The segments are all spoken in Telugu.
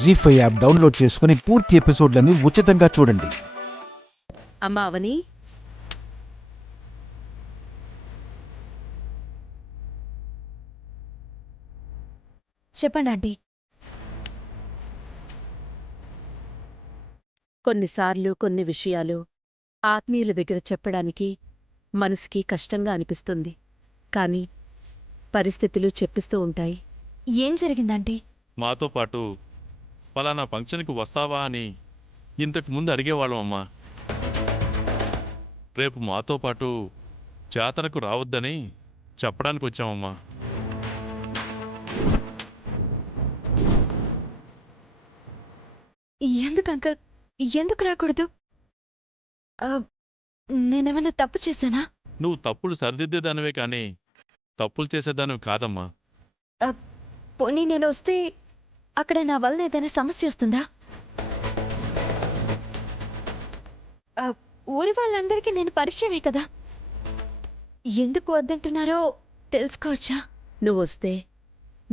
జీ5 యాప్ డౌన్లోడ్ చేసుకుని పూర్తి ఎపిసోడ్లను ఉచితంగా చూడండి. అమ్మా అవని, చెప్పండి ఆంటీ. కొన్నిసార్లు కొన్ని విషయాలు ఆత్మీయుల దగ్గర చెప్పడానికి మనసుకి కష్టంగా అనిపిస్తుంది. కానీ పరిస్థితులు చెప్పిస్తూ ఉంటాయి. ఏం జరిగిందంటీ? మాతో పాటు ఫలానా ఫంక్షన్కి వస్తావా అని ఇంతకు ముందు అడిగేవాళ్ళం అమ్మా. రేపు మాతో పాటు జాతరకు రావద్దని చెప్పడానికి వచ్చామమ్మా. ఎందుకు అంకల్, ఎందుకు రాకూడదు? నేనేమన్నా తప్పు చేశానా? నువ్వు తప్పులు సరిదిద్దేదానివే కానీ తప్పులు చేసేదానివి కాదమ్మా. పోనీ నేను వస్తే అక్కడ నా వల్ల ఏదైనా సమస్య వస్తుందా? ఊరి వాళ్ళందరికీ నేను పరిచయమే కదా. ఎందుకు వద్దంటున్నారో తెలుసుకోవచ్చా? నువ్వు వస్తే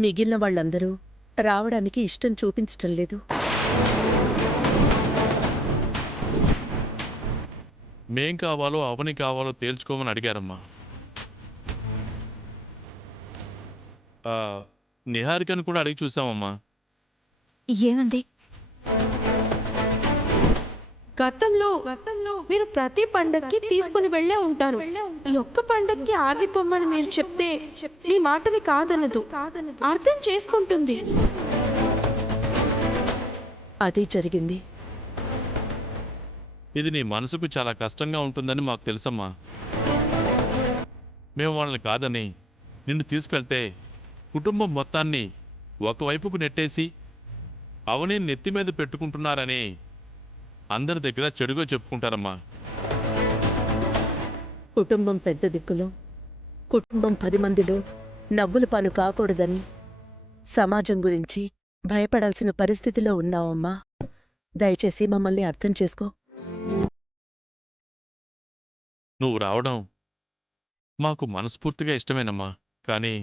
మిగిలిన వాళ్ళందరూ రావడానికి ఇష్టం చూపించటం లేదు. మేం కావాలో అవని కావాలో తేల్చుకోమని అడిగారమ్మా. నిహారికను కూడా అడిగి చూసామమ్మా. ఏమంది? గతంలో మీరు ప్రతి పండక్కి తీసుకుని వెళ్ళే ఉంటారు. ఈ ఒక్క పండక్కి ఆగిపోమ్మని మీరు చెప్తే ఈ మాటని కాదనదు, అర్థం చేసుకుంటుంది. అది జరిగింది. ఇది నీ మనసుకు చాలా కష్టంగా ఉంటుందని మాకు తెలుసమ్మా. మేము వాళ్ళని కాదని నిన్ను తీసుకెళ్తే కుటుంబం మొత్తాన్ని ఒకవైపుకు నెట్టేసి అవని నెత్తి మీద పెట్టుకుంటున్నారని అందరి దగ్గర చెడుగా చెప్పుకుంటారమ్మా. కుటుంబం పెద్ద దిక్కులో, కుటుంబం 10 మందిలో నవ్వుల పాలు కాకూడదని సమాజం గురించి భయపడాల్సిన పరిస్థితిలో ఉన్నావమ్మా. దయచేసి మమ్మల్ని అర్థం చేసుకో. నువ్వు రావడం మాకు మనస్ఫూర్తిగా ఇష్టమేనమ్మా. కానీ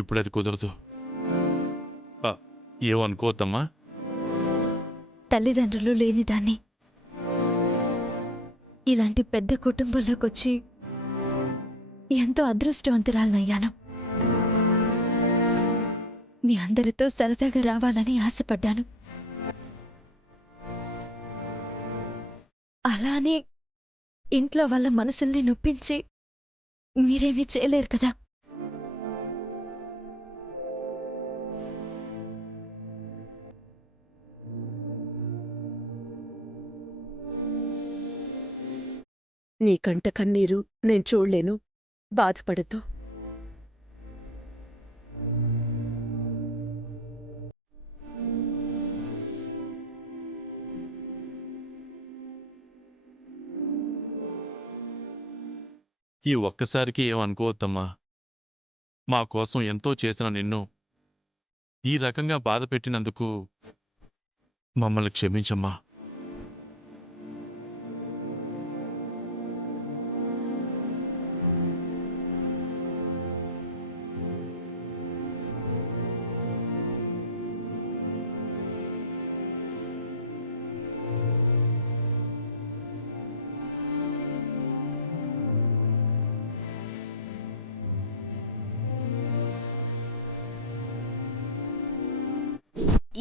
ఇప్పుడది కుదరదు. ఏమనుకోవద్దమ్మా. తల్లిదండ్రులు లేని దాన్ని ఇలాంటి పెద్ద కుటుంబంలోకొచ్చి ఎంతో అదృష్టవంతురాలనయ్యాను. మీ అందరితో సరదాగా రావాలని ఆశపడ్డాను. అలానే ఇంట్లో వాళ్ళ మనసుల్ని నొప్పించి మీరేమీ చేయలేరు కదా. నీ కంట కన్నీరు నేను చూడలేను. బాధపడద్దు. ఈ ఒక్కసారికి ఏమనుకోవద్దమ్మా. మా కోసం ఎంతో చేసిన నిన్ను ఈ రకంగా బాధ పెట్టినందుకు మమ్మల్ని క్షమించమ్మా.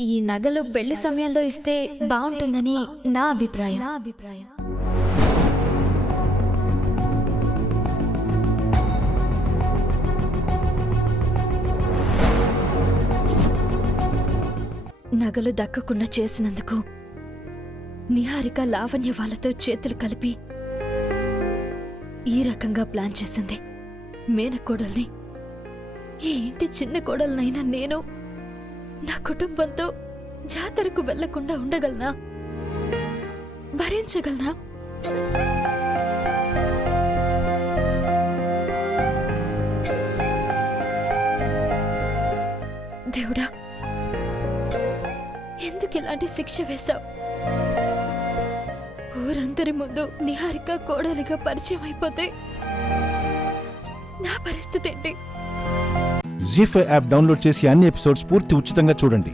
ఈ నగలు పెళ్లి సమయంలో ఇస్తే బాగుంటుందని నా అభిప్రాయం. నగలు దక్కకుండా చేసినందుకు నిహారిక లావణ్య వాళ్ళతో చేతులు కలిపి ఈ రకంగా ప్లాన్ చేసింది. మేనకోడల్ని, ఈ ఇంటి చిన్న కోడలనైనా నేను నా కుటుంబంతో జాతరకు వెళ్లకుండా ఉండగలనా? భరించగలనా? దేవుడా, ఎందుకు ఇలాంటి శిక్ష వేశావు? ఊరందరి ముందు నిహారిక కోడలిగా పరిచయం అయిపోతే నా పరిస్థితి ఏంటి? జీ5 యాప్ డౌన్లోడ్ చేసి అన్ని ఎపిసోడ్స్ పూర్తి ఉచితంగా చూడండి.